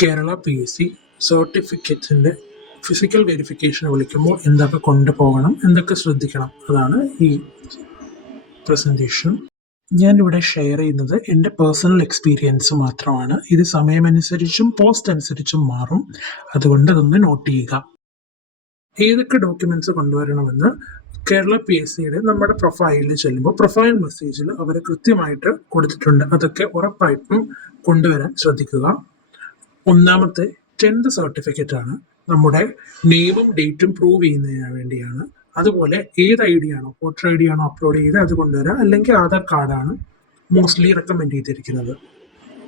Kerala PSC സർട്ടിഫിക്കറ്റിൻ്റെ physical verification വിളിക്കുമ്പോൾ എന്തൊക്കെ കൊണ്ടുപോകണം, എന്തൊക്കെ ശ്രദ്ധിക്കണം, അതാണ് ഈ പ്രസൻറ്റേഷൻ. ഞാനിവിടെ ഷെയർ ചെയ്യുന്നത് എൻ്റെ പേഴ്സണൽ എക്സ്പീരിയൻസ് മാത്രമാണ്. ഇത് സമയമനുസരിച്ചും പോസ്റ്റ് അനുസരിച്ചും മാറും. അതുകൊണ്ട് അതൊന്ന് നോട്ട് ചെയ്യുക. ഏതൊക്കെ ഡോക്യുമെൻറ്റ്സ് കൊണ്ടുവരണമെന്ന് കേരള PSCയുടെ നമ്മുടെ പ്രൊഫൈലിൽ ചെല്ലുമ്പോൾ പ്രൊഫൈൽ മെസ്സേജിൽ അവർ കൃത്യമായിട്ട് കൊടുത്തിട്ടുണ്ട്. അതൊക്കെ ഉറപ്പായിട്ടും കൊണ്ടുവരാൻ ശ്രദ്ധിക്കുക. ഒന്നാമത്തെ 10th സർട്ടിഫിക്കറ്റ് ആണ്. നമ്മുടെ നെയിമും ഡേറ്റും പ്രൂവ് ചെയ്യുന്നതിന് വേണ്ടിയാണ്. അതുപോലെ ഏത് ID ആണോ, വോട്ടർ ID ആണോ അപ്ലോഡ് ചെയ്ത് അത് കൊണ്ടുവരാം, അല്ലെങ്കിൽ ആധാർ കാർഡാണ് മോസ്റ്റ്ലി റെക്കമെൻഡ് ചെയ്തിരിക്കുന്നത്.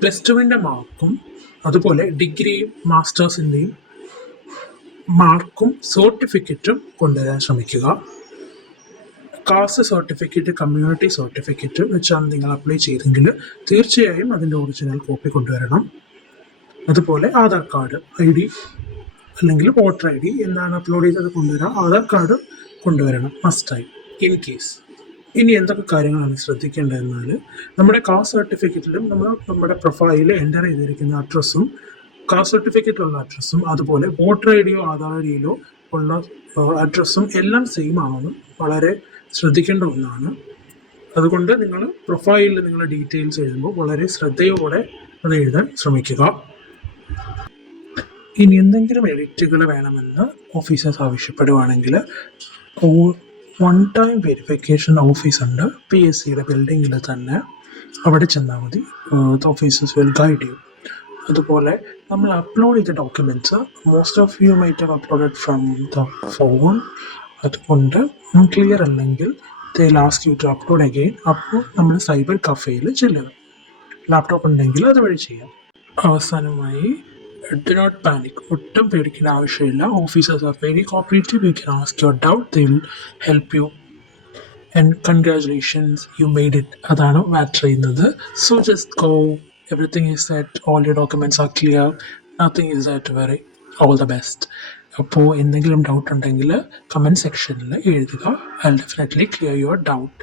+2ൻ്റെ മാർക്കും അതുപോലെ ഡിഗ്രിയും മാസ്റ്റേഴ്സിൻ്റെയും മാർക്കും സർട്ടിഫിക്കറ്റും കൊണ്ടുവരാൻ ശ്രമിക്കുക. കാസ്റ്റ് സർട്ടിഫിക്കറ്റ്, കമ്മ്യൂണിറ്റി സർട്ടിഫിക്കറ്റ് വെച്ചാണ് നിങ്ങൾ അപ്ലൈ ചെയ്തെങ്കിൽ തീർച്ചയായും അതിൻ്റെ ഒറിജിനൽ കോപ്പി കൊണ്ടുവരണം. അതുപോലെ ആധാർ കാർഡ്, ID അല്ലെങ്കിൽ വോട്ടർ ID എന്നാണ് അപ്ലോഡ് ചെയ്തത് കൊണ്ടുവരാം. ആധാർ കാർഡ് കൊണ്ടുവരണം മസ്റ്റായി ഇൻ കേസ്. ഇനി എന്തൊക്കെ കാര്യങ്ങളാണ് ശ്രദ്ധിക്കേണ്ടതെന്നാൽ, നമ്മുടെ കാസ്റ്റ് സർട്ടിഫിക്കറ്റിലും നമ്മുടെ പ്രൊഫൈലിൽ എൻ്റർ ചെയ്തിരിക്കുന്ന അഡ്രസ്സും കാസ്റ്റ് സർട്ടിഫിക്കറ്റിലുള്ള അഡ്രസ്സും അതുപോലെ വോട്ടർ IDയോ ആധാർ IDയിലോ ഉള്ള അഡ്രസ്സും എല്ലാം സെയിം ആണെന്ന് വളരെ ശ്രദ്ധിക്കേണ്ട ഒന്നാണ്. അതുകൊണ്ട് നിങ്ങൾ പ്രൊഫൈലിൽ നിങ്ങളുടെ ഡീറ്റെയിൽസ് എഴുതുമ്പോൾ വളരെ ശ്രദ്ധയോടെ അത് എഴുതാൻ ശ്രമിക്കുക. ഇനി എന്തെങ്കിലും എഡിറ്റുകൾ വേണമെന്ന് ഓഫീസേഴ്സ് ആവശ്യപ്പെടുവാണെങ്കിൽ 1 ടൈം വെരിഫിക്കേഷൻ ഓഫീസുണ്ട് PSCയുടെ ബിൽഡിങ്ങിൽ തന്നെ. അവിടെ ചെന്നാൽ മതി. Officers will guide you. അതുപോലെ നമ്മൾ അപ്ലോഡ് ചെയ്ത documents most of you might have uploaded from the phone. അതുകൊണ്ട് ക്ലിയർ അല്ലെങ്കിൽ they will ask you to upload again. അപ്പോൾ നമ്മൾ സൈബർ കഫേയിൽ ചെല്ലുക. ലാപ്ടോപ്പ് ഉണ്ടെങ്കിൽ അതുവഴി ചെയ്യാം. അവസാനമായി, do not panic. ഒട്ടും പേടിക്കേണ്ട ആവശ്യമില്ല. Officers are very cooperative. You can ask your doubt, they will help you. And congratulations, you made it. അതാണ് മാറ്റർ ചെയ്യുന്നത്. So just go. Everything is set. All your documents are clear. Nothing is that worry. All the best. അപ്പോൾ എന്തെങ്കിലും doubt ഉണ്ടെങ്കിൽ comment സെക്ഷനിൽ എഴുതുക. I will definitely clear your doubt.